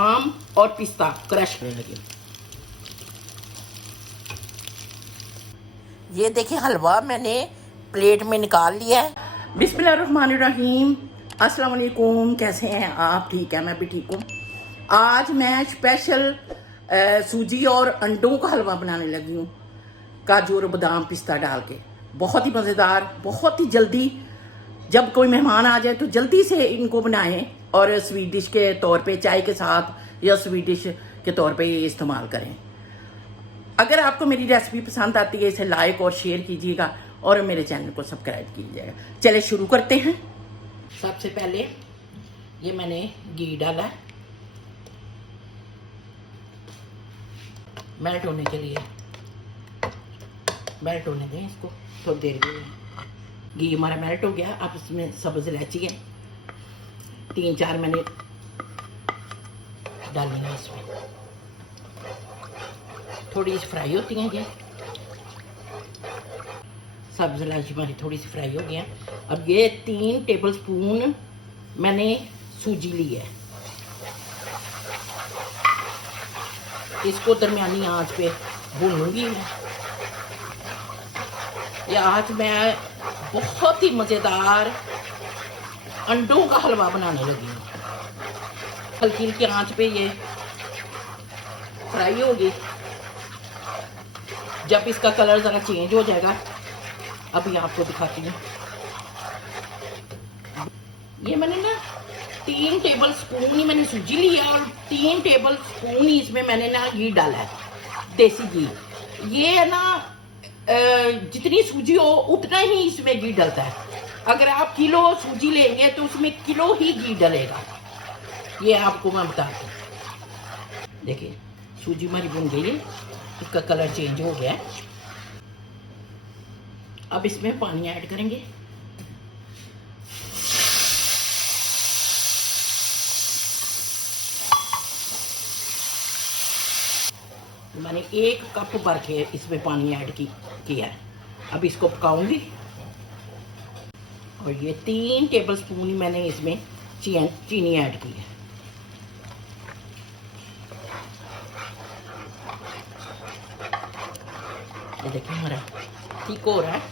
आम और पिस्ता क्रश करने लगे। ये देखिए हलवा मैंने प्लेट में निकाल लिया है। बिस्मिल्लाहिर्रहमानिर्रहीम। अस्सलाम वालेकुम, कैसे हैं आप? ठीक है, मैं भी ठीक हूँ। आज मैं स्पेशल सूजी और अंडों का हलवा बनाने लगी हूँ, काजू और बादाम पिस्ता डाल के। बहुत ही मज़ेदार, बहुत ही जल्दी। जब कोई मेहमान आ जाए तो जल्दी से इनको बनाएं और स्वीट डिश के तौर पे चाय के साथ या स्वीट डिश के तौर पे ये इस्तेमाल करें। अगर आपको मेरी रेसिपी पसंद आती है इसे लाइक और शेयर कीजिएगा और मेरे चैनल को सब्सक्राइब कीजिएगा। चले शुरू करते हैं। सबसे पहले ये मैंने घी डाला है मेल्ट होने के लिए। मेल्ट होने दें इसको थोड़ी देर के लिए। घी हमारा मेल्ट हो गया। अब इसमें सब्ज इलायची है 3-4 मैंने डाली है इसमें। थोड़ी सी फ्राई होती हैं ये सब्ज इलायची हमारी थोड़ी सी फ्राई हो गई है। अब ये 3 टेबल स्पून मैंने सूजी ली है। इसको दरमियानी आंच पे भूनूंगी मैं। ये आज मैं बहुत ही मज़ेदार अंडों का हलवा बनाने लगी हूँ। हल्की हल्की आंच पे ये फ्राई होगी। जब इसका कलर ज़रा चेंज हो जाएगा, अभी आपको दिखाती हूँ। ये मैंने ना 3 टेबल स्पून ही मैंने सूजी ली है और 3 टेबल स्पून ही इसमें मैंने ना घी डाला है, देसी घी। ये है ना जितनी सूजी हो उतना ही इसमें घी डलता है। अगर आप किलो सूजी लेंगे तो उसमें किलो ही घी डलेगा। ये आपको मैं बताती हूँ। देखिए सूजी हमारी भुन गई है, इसका कलर चेंज हो गया है। अब इसमें पानी ऐड करेंगे। मैंने 1 कप भर के इसमें पानी ऐड किया है। अब इसको पकाऊंगी। और ये 3 टेबल स्पून ही मैंने इसमें चीनी ऐड की है। ये देखिए हमारा ठीक हो रहा है।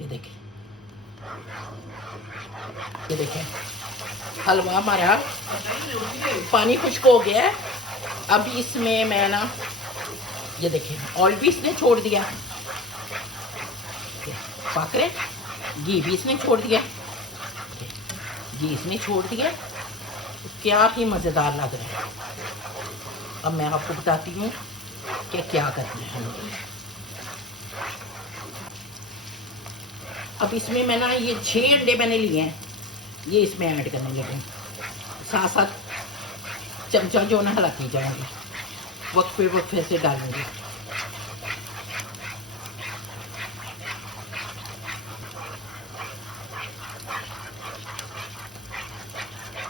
ये देखिए, ये देखिए हलवा हमारा पानी खुश्क हो गया है। अब इसमें मैं ना ये देखिए ऑयल भी इसने छोड़ दिया, पक रहे। घी भी इसने छोड़ दिया, घी इसने छोड़ दिया। क्या ही मज़ेदार लग रहा है। अब मैं आपको बताती हूँ कि क्या करना है हमें। अब इसमें मैं ना ये 6 अंडे मैंने लिए हैं, ये इसमें ऐड करने लगे। साथ साथ चमचा जो ना हिलाती जाएंगे, वक्फे से डालेंगे।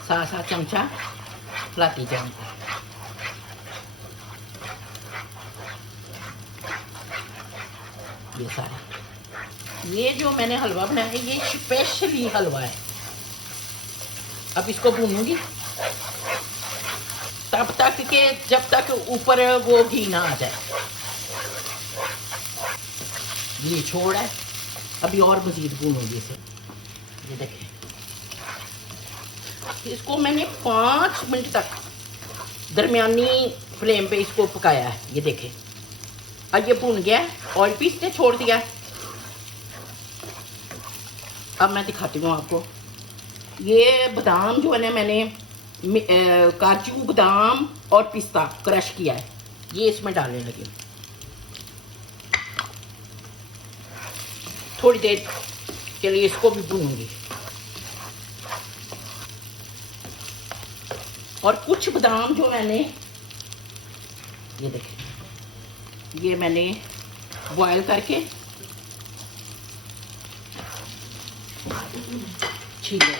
साथ साथ चमचा हिलाती जाएंगे। ये सारे, ये जो मैंने हलवा बनाया है ये स्पेशली हलवा है। अब इसको भूनूंगी तब तक के जब तक ऊपर वो घी ना आ जाए। घी छोड़ है, अभी और मजीद भूनूंगी इसे। ये देखिए इसको मैंने 5 मिनट तक दरमियानी फ्लेम पे इसको पकाया है। ये देखिए अब ये भून गया है, ऑयल भी इसने छोड़ दिया। अब मैं दिखाती हूँ आपको। ये बादाम जो है ना मैंने काजू बादाम और पिस्ता क्रश किया है, ये इसमें डालने लगी। थोड़ी देर के लिए इसको भी भूनूंगी। और कुछ बादाम जो मैंने ये देखें, ये मैंने बॉयल करके छीले।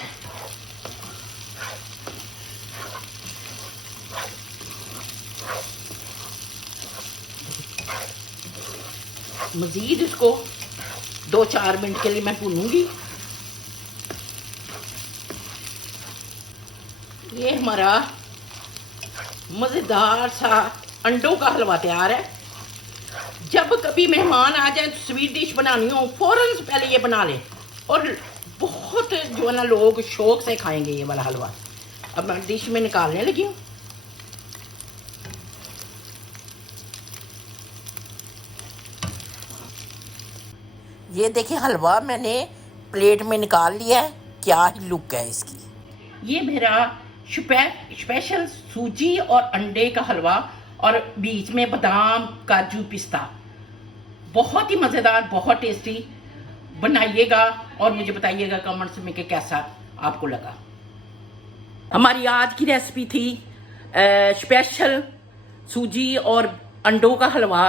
मजीद इसको 2-4 मिनट के लिए मैं भूनूंगी। ये हमारा मज़ेदार सा अंडों का हलवा तैयार है। जब कभी मेहमान आ जाए तो स्वीट डिश बनानी हो फौरन से पहले ये बना लें, और बहुत जो है ना लोग शौक से खाएंगे ये वाला हलवा। अब मैं डिश में निकालने लगी हूँ। ये देखिए हलवा मैंने प्लेट में निकाल लिया है। क्या ही लुक है इसकी। ये मेरा स्पेशल सूजी और अंडे का हलवा, और बीच में बादाम काजू पिस्ता। बहुत ही मज़ेदार, बहुत टेस्टी। बनाइएगा और मुझे बताइएगा कमेंट्स में कि कैसा आपको लगा। हमारी आज की रेसिपी थी स्पेशल सूजी और अंडों का हलवा,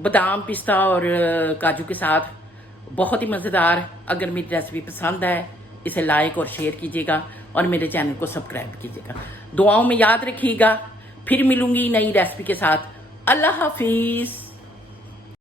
बादाम पिस्ता और काजू के साथ। बहुत ही मज़ेदार। अगर मेरी रेसिपी पसंद है इसे लाइक और शेयर कीजिएगा और मेरे चैनल को सब्सक्राइब कीजिएगा। दुआओं में याद रखिएगा। फिर मिलूंगी नई रेसिपी के साथ। अल्लाह हाफिज़।